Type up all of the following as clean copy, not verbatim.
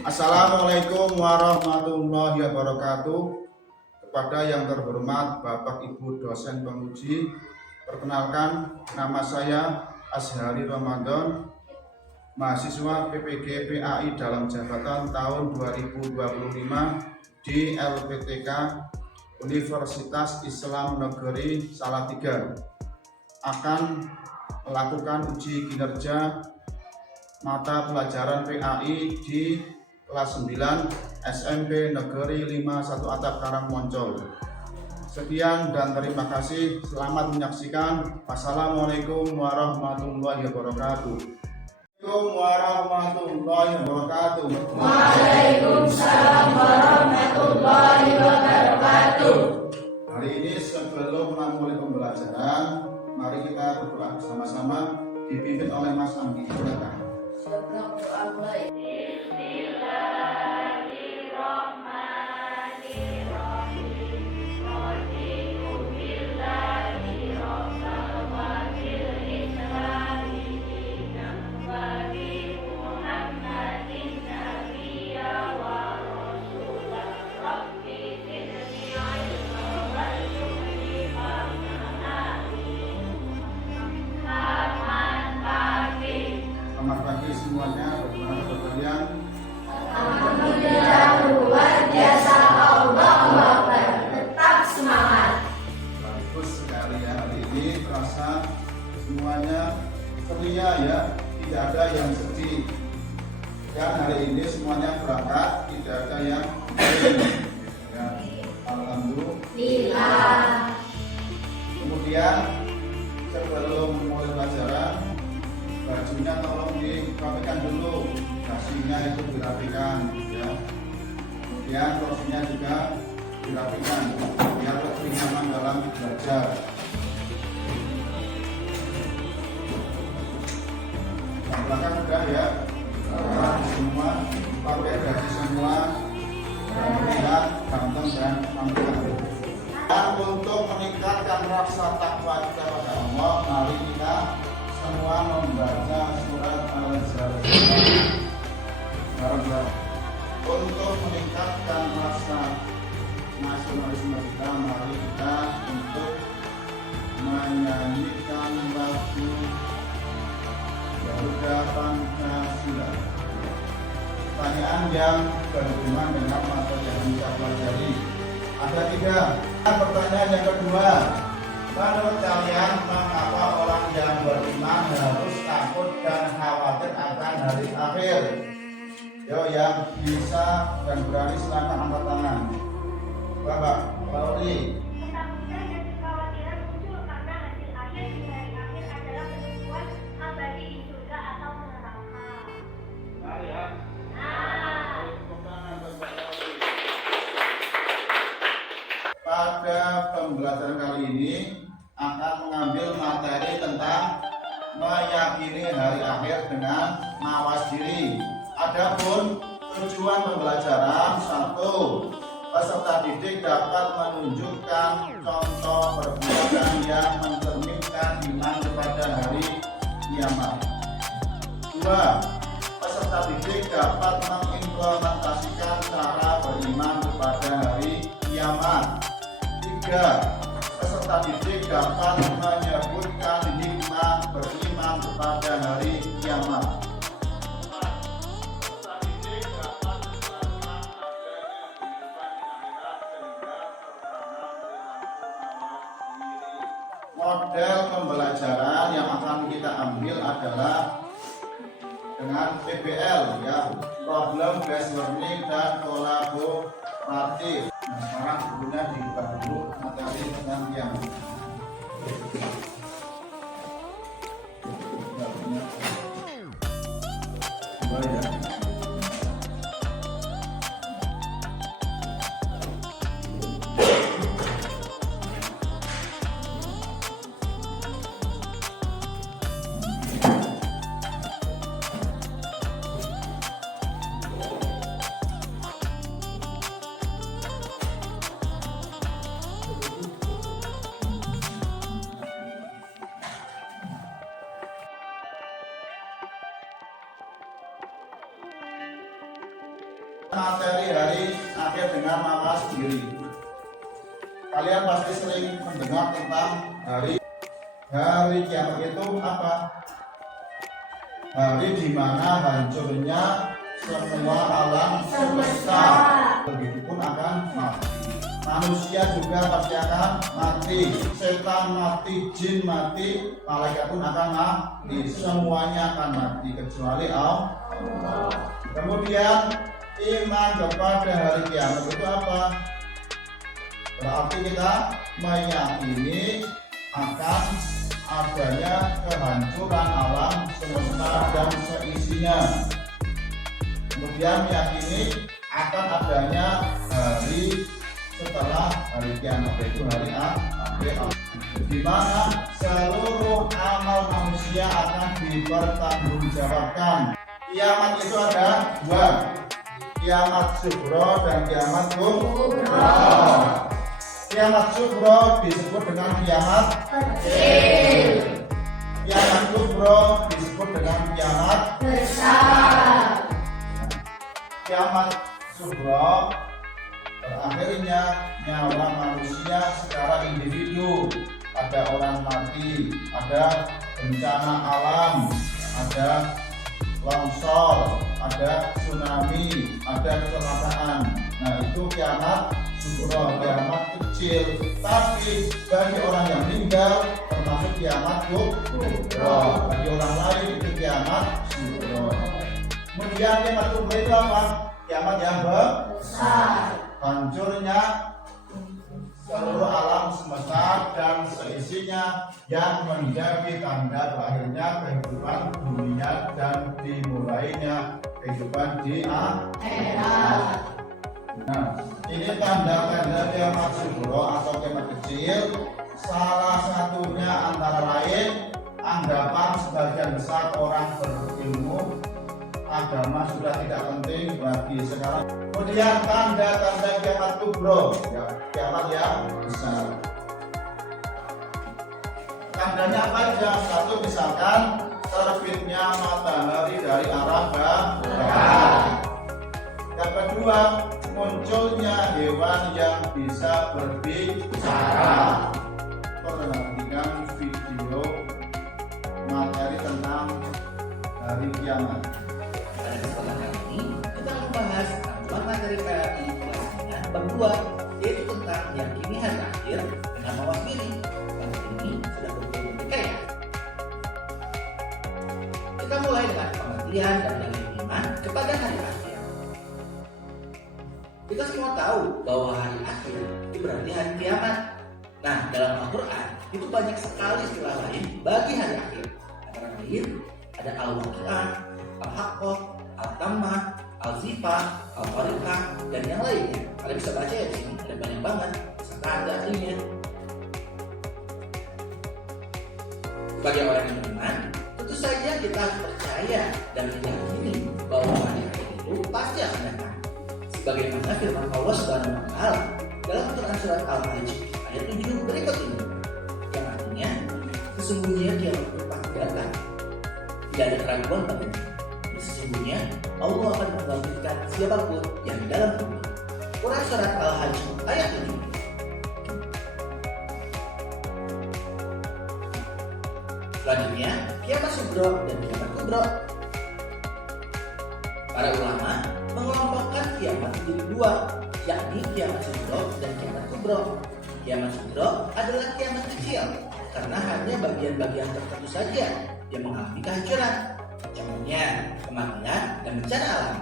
Assalamualaikum warahmatullahi wabarakatuh. Kepada yang terhormat Bapak Ibu dosen penguji, perkenalkan nama saya Azhari Ramadan, mahasiswa PPG PAI dalam jabatan tahun 2025 di LPTK Universitas Islam Negeri Salatiga, akan melakukan uji kinerja mata pelajaran PAI di kelas 9 SMP Negeri 51 Atap Karangmoncol. Sekian dan terima kasih. Selamat menyaksikan. Wassalamualaikum warahmatullahi wabarakatuh. Warahmatullahi wabarakatuh. Waalaikumsalam warahmatullahi wabarakatuh. Hari ini sebelum memulai pembelajaran, mari kita berdoa bersama-sama dipimpin oleh Mas Anggi. Silakan. Sebelum doa mulai. Selamat pagi semuanya, bagaimana kabar kalian? Alhamdulillah luar biasa, Allahu Akbar. Tetap semangat. Bagus sekali ya, hari ini terasa semuanya ceria ya, tidak ada yang sedih. Dan hari ini semuanya berangkat, tidak ada yang ya, alhamdulillah. Kemudian sebelum mulai pelajaran, bajunya tolong dirapikan dulu, dasinya itu dirapikan ya. Kemudian kursinya juga dirapikan biar lebih nyaman dalam belajar. Yang belakang udah ya, rapi semua, pakai gaji semua, dan terlihat ganteng dan ramping. Dan untuk meningkatkan rasa takwa kita pada Allah, mari kita semua membaca surat Al-Zariyat bareng-bareng. Untuk meningkatkan rasa nasionalisme kita, mari kita untuk menyanyikan lagu Garuda Pancasila. Pertanyaan yang berhubungan dengan materi yang kita pelajari ada 3. Pertanyaan yang kedua, menurut kalian mengapa orang yang beriman harus takut dan khawatir akan hari akhir? Yo, yang bisa dan berani silakan angkat tangan. Bapak, Lauri. Ketakutan dan kekhawatiran muncul karena hasil akhir di hari akhir adalah ketentuan abadi di surga atau neraka. Nah ya. Pada pembelajaran kali ini akan mengambil materi tentang meyakini hari akhir dengan mawas diri. Adapun tujuan pembelajaran 1, peserta didik dapat menunjukkan contoh perbuatan yang mencerminkan iman kepada hari kiamat. 2, peserta didik dapat mengimplementasikan cara beriman kepada hari kiamat. 3, peserta didik dapat menyebutkan hikmah beriman kepada hari kiamat. Model pembelajaran yang akan kita ambil adalah dengan PBL ya, problem based learning dan kolaboratif. Nah, sekarang sebelumnya dibuka dulu materi tentang yang ya. Materi hari akhir dengan nama sendiri. Kalian pasti sering mendengar tentang hari kiamat itu apa? Hari di mana hancurnya semua alam semesta. Begitupun akan mati. Manusia juga pasti akan mati. Setan mati, jin mati, malaikat pun akan mati. Semuanya akan mati kecuali Allah. Kemudian iman kepada hari kiamat itu apa? Berarti kita meyakini akan adanya kehancuran alam semesta dan seisinya. Kemudian meyakini akan adanya hari setelah hari kiamat, yaitu hari akhir, di mana seluruh amal manusia akan dipertanggungjawabkan. Kiamat itu ada dua, kiamat sugro dan kiamat kubro. Kiamat sugro disebut dengan kiamat Kecil. kiamat kubro disebut dengan kiamat Besar. kiamat sugro. Terakhirnya nyawa manusia secara individu, ada orang mati, ada bencana alam, ada longsor, ada tsunami, ada kecelakaan. Nah itu kiamat sugro, kiamat kecil. Tapi bagi orang yang meninggal termasuk kiamat kubro. Bagi orang lain itu kiamat sugro. Kemudian kiamat kubro itu apa? Kiamat yang besar. Hancurnya seluruh alam semesta dan seisinya yang menjadi tanda berakhirnya kehidupan dunia dan dimulainya kehidupan di akhirat. Nah, ini tanda-tanda kiamat sugro atau kiamat kecil. Salah satunya antara lain anggapan sebagian besar orang berilmu agama sudah tidak penting bagi sekarang. Kemudian tanda-tanda kiamat kubro, ya, kiamat yang besar. Tandanya apa aja? Satu, misalkan terbitnya matahari dari arah barat. Yang kedua, munculnya hewan yang bisa berbicara. Perhatikan video materi tentang hari kiamat. Pada kesempatan kali ini kita membahas tentang materi PRI kelasnya bab 2, yaitu tentang meyakini hari akhir dengan mawas diri. Kali ini sudah berbeda ya. Kita mulai dengan pengertian dan dalil iman kepada hari akhir. Kita semua tahu bahwa hari akhir itu berarti hari kiamat. Nah, dalam Al-Quran itu banyak sekali istilah lain bagi hari akhir. Antara lain ada Al-Waqi'ah, Al-Haqqah, Al-Tammah, Al-Zifah, Al-Qariqah, dan yang lainnya. Kalian bisa baca ya di sini, ada banyak banget serta ada artinya. Sebagai orang yang beriman, tentu saja kita harus percaya dan meyakini bahwa hari akhir itu pasti akan datang. Sebagaimana firman Allah Subhanahu wa taala dalam Quran surat Al-Hajj ayat 7 berikut ini, yang artinya sesungguhnya kiamat itu pasti datang. Tidak ada keraguan baginya. Sesungguhnya Allah akan membangkitkan siapapun yang di dalam kubur. Quran surat Al-Hajj ayat 7. Selanjutnya, kiamat sugro dan kiamat kubro. Para ulama mengelompokkan kiamat menjadi dua, yakni kiamat sugro dan kiamat kubro. Kiamat sugro adalah kiamat kecil karena hanya bagian-bagian tertentu saja yang mengalami kehancuran, contohnya kematian dan bencana alam.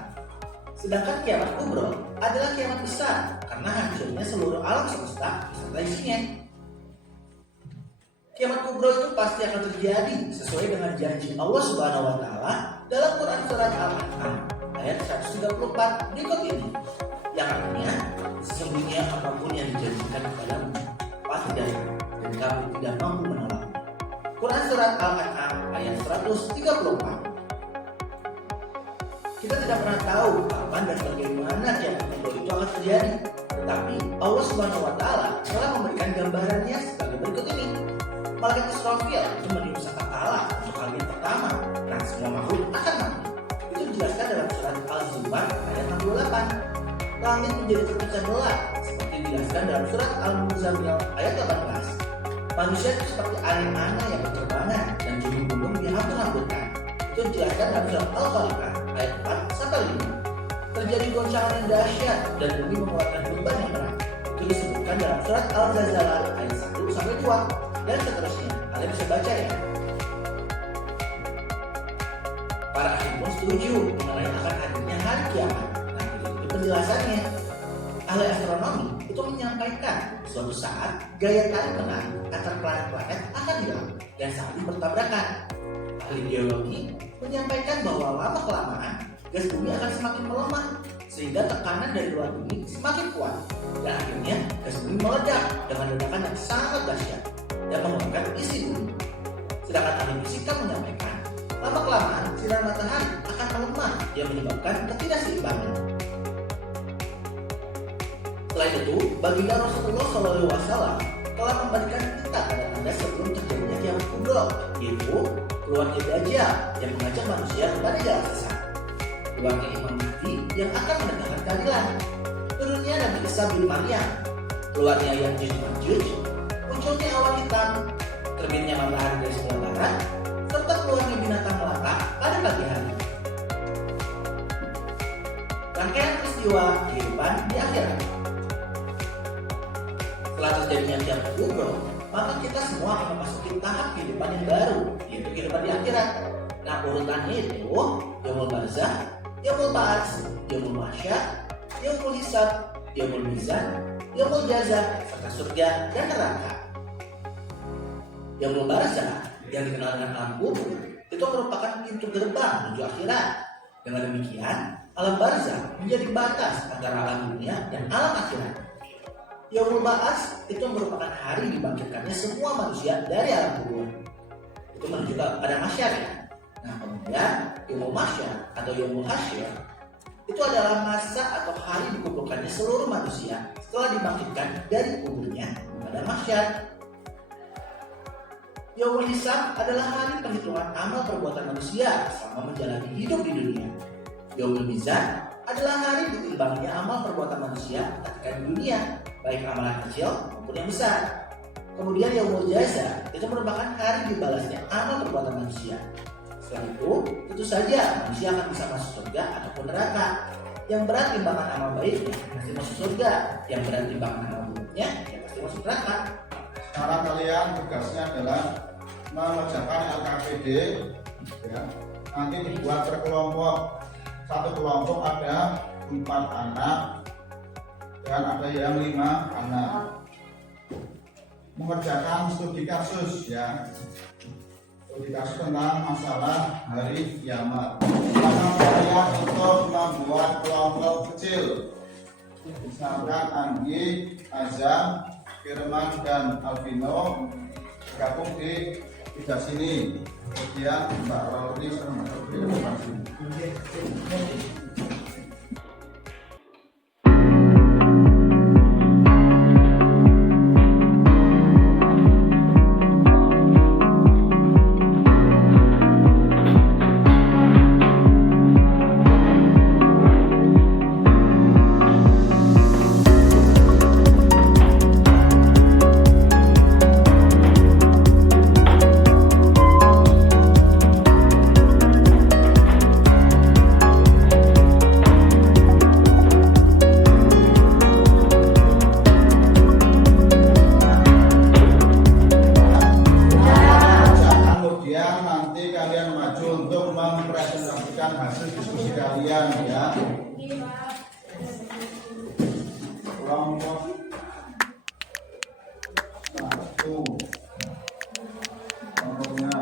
Sedangkan kiamat kubro adalah kiamat besar karena hancurnya seluruh alam semesta beserta isinya. Kiamat kubro itu pasti akan terjadi sesuai dengan janji Allah Subhanahu wa taala dalam Quran surat Al-An'am ayat 134 berikut ini, yang artinya sesungguhnya apapun yang dijanjikan kepadamu pasti datang dan kamu tidak mampu menolak. Quran surat Al-An'am ayat 134. Kita tidak pernah tahu kapan dan bagaimana kiamat kubro itu akan terjadi, tetapi Allah Subhanahu wa taala telah memberikan gambarannya sebagai berikut ini. Malaikat Israfil itu meniup sangkakala untuk kali yang pertama. Nah, semua makhluk akan mati. Itu dijelaskan dalam surat Al-Zumar ayat 68. Langit menjadi terpecah belah, seperti dijelaskan dalam surat Al-Muzammil ayat 18. Manusia itu seperti anak-anak yang berterbangan dan gunung-gunung dihambur-hamburkan. Itu dijelaskan dalam surat Al-Qari'ah ayat 4-5. Terjadi goncangan yang dahsyat dan bumi mengeluarkan beban yang berat. Itu disebutkan dalam surat Al-Zalzalah ayat 1-2 dan seterusnya. Kalian bisa baca ya. Para ahli pun setuju mengenai akan hadirnya hari kiamat. Nah, itu penjelasannya. Ahli astronomi itu menyampaikan suatu saat gaya tarik menarik antar planet-planet akan hilang dan saling bertabrakan. Ahli geologi menyampaikan bahwa lama-kelamaan gas bumi akan semakin melemah sehingga tekanan dari luar bumi semakin kuat dan akhirnya gas bumi meledak dengan ledakan yang sangat dahsyat dan mengeluarkan isi bumi. Sedangkan ahli fisika menyampaikan lama-kelamaan sinar matahari akan melemah yang menyebabkan ketidakseimbangan. Selain itu, baginda Rasulullah SAW telah memberikan kita tanda-tanda sebelum terjadinya kiamat kubra, yaitu keluarnya Dajjal yang mengajak manusia kepada jalan sesat, keluarnya Imam Mahdi yang akan menegakkan keadilan, turunnya Nabi Isa bin Maryam, keluarnya Ya'juj Ma'juj, munculnya awan hitam, terbitnya matahari dari sebelah barat, serta keluarnya binatang melata pada pagi hari. Rangkaian peristiwa kehidupan di akhirat. Setelah terjadinya kiamat kubra, maka kita semua akan memasuki tahap kehidupan yang baru, yaitu kehidupan di akhirat. Nah, urutannya itu Yaumul Barzakh, Yaumul Ba'ats, Yaumul Mahsyar, Yaumul Hisab, Yaumul Mizan, Yaumul Jaza, serta surga dan neraka. Yaumul Barzakh yang dikenal dengan alam kubur itu merupakan pintu gerbang menuju akhirat. Dengan demikian, alam barzakh menjadi batas antara alam dunia dan alam akhirat. Yaumul Ba'ats itu merupakan hari dibangkitkannya semua manusia dari alam kubur. Itu menunjukkan pada masyar ya. Nah, kemudian Yaumul Mahsyar atau Yaumul Hasyr itu adalah masa atau hari dikumpulkannya seluruh manusia setelah dibangkitkan dari kuburnya pada masyar. Yaumul Hisab adalah hari penghitungan amal perbuatan manusia selama menjalani hidup di dunia. Yaumul Mizan adalah hari ditimbangnya amal perbuatan manusia ketika di dunia, baik amalan kecil maupun yang besar. Kemudian Yaumul Jaza itu merupakan hari dibalasnya amal perbuatan manusia. Setelah itu, tentu saja manusia akan bisa masuk surga ataupun neraka. Yang berat timbangan amal baiknya pasti masuk surga, yang berat timbangan amal buruknya ya pasti masuk neraka. Sekarang kalian tugasnya adalah mengerjakan LKPD ya. Nanti dibuat per kelompok. Satu kelompok ada 4 anak dan ada yang 5 anak. Mengerjakan studi kasus ya. Studi kasus tentang masalah hari kiamat. Sama kalian untuk membuat kelompok kecil. Misalkan Anggi, Azam, Firman dan Alvino gabung di tidak sini. Kemudian Mbak Roli sama Mbak Roli di sini. Hasil diskusi kalian ya. Kelompok 1 kelompoknya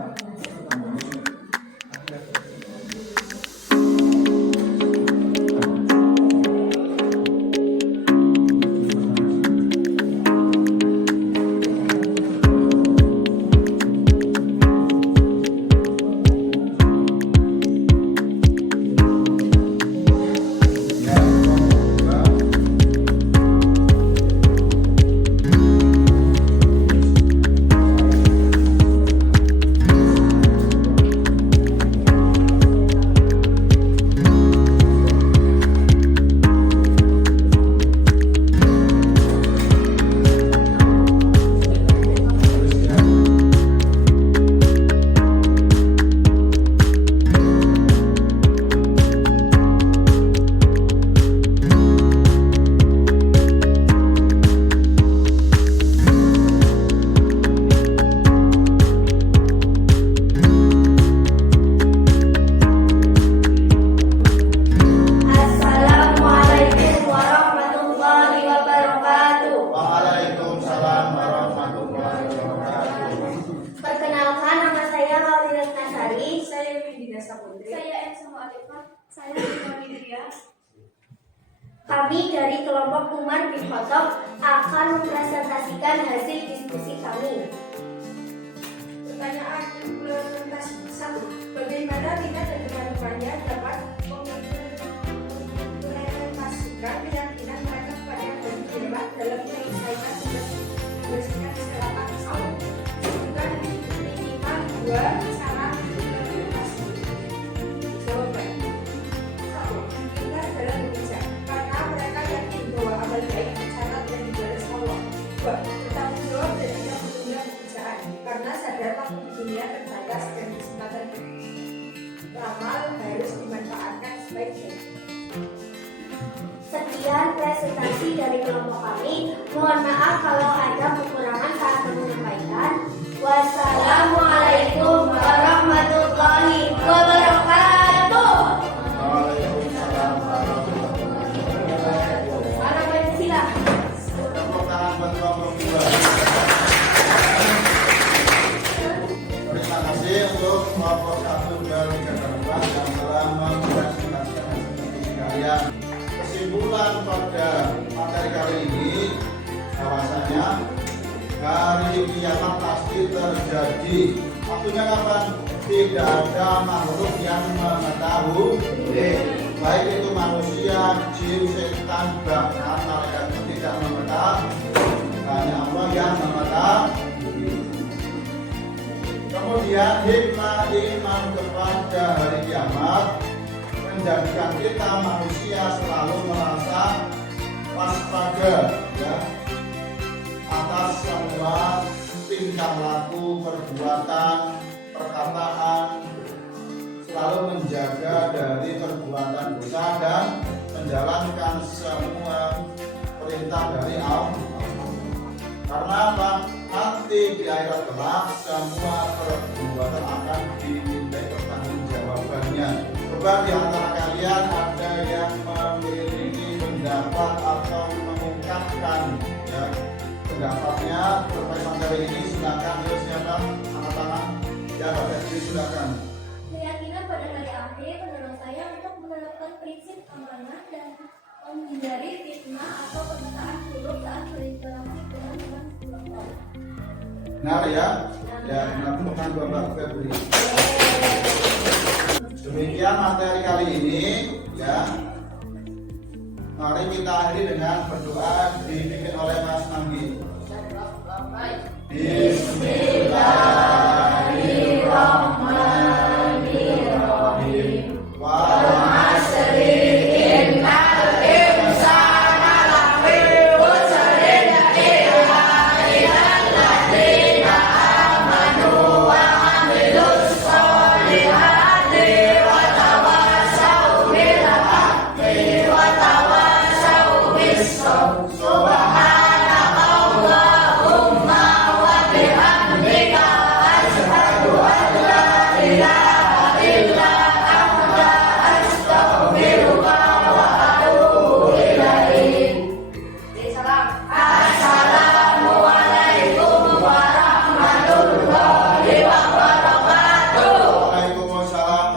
Assalamualaikum. Saya Nidria. Kami dari kelompok Umar bin Khattab akan mempresentasikan hasil diskusi kami. Pertanyaan implementasi 1. Bagaimana kita dan teman-temannya dapat mengimplementasikan keyakinan mereka kepada dan firman dalam menyelesaikan tugasnya secara akal? Juga minimal 2 cara implementasi. Jawaban 1. Kita dalam bekerja karena mereka yakin bahwa amal baik dicatat dan dibalas Allah. 2. Bertanggung jawab dan tidak menunda pekerjaan karena sadar waktu di dunia terbatas dan kesempatan beramal harus dimanfaatkan sebaik-baiknya. Sekian presentasi dari kelompok kami. Mohon maaf kalau ada kekurangan saat menyampaikan. Wassalamualaikum warahmatullahi wabarakatuh. Waalaikumsalam warahmatullahi wabarakatuh. Para Pancasila. Tepuk tangan buat kelompok 2. Terima kasih untuk kelompok 1, 2, 3, dan 4 yang telah mempresentasikan hasil diskusi kalian. Kesimpulan pada materi kali ini bahwasanya hari kiamat pasti terjadi. Waktunya kapan? Tidak ada makhluk yang mengetahui, baik itu manusia, jin, setan, bahkan malaikat pun tidak mengetahui. Hanya Allah yang mengetahui. Kemudian hikmah iman kepada hari kiamat menjadikan kita manusia selalu merasa waspada, ya, atas semua tingkah laku, perbuatan, perkataan, selalu menjaga dari perbuatan dosa dan menjalankan semua perintah dari Allah. Karena apa? Nanti di akhirat kelak semua perbuatan akan dimintai pertanggungjawabannya. Coba di antara kalian ada yang memiliki pendapat atau mengungkapkan, ya, pendapatnya terkait materi ini. Silakan, siapa angkat tangan? Ya, Bapak Sri, silakan. Keyakinan pada hari akhir menurut saya untuk menerapkan prinsip amanah dan menghindari fitnah atau perkataan buruk saat berinteraksi dengan orang. Benar ya? Ya, nanti bukan Bapak Febri. Demikian materi kali ini, ya. Mari kita akhiri dengan berdoa dipimpin oleh Mas Anggi. Bismillahirrahmanirrahim. Waalaikumsalam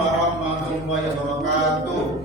warahmatullahi wabarakatuh.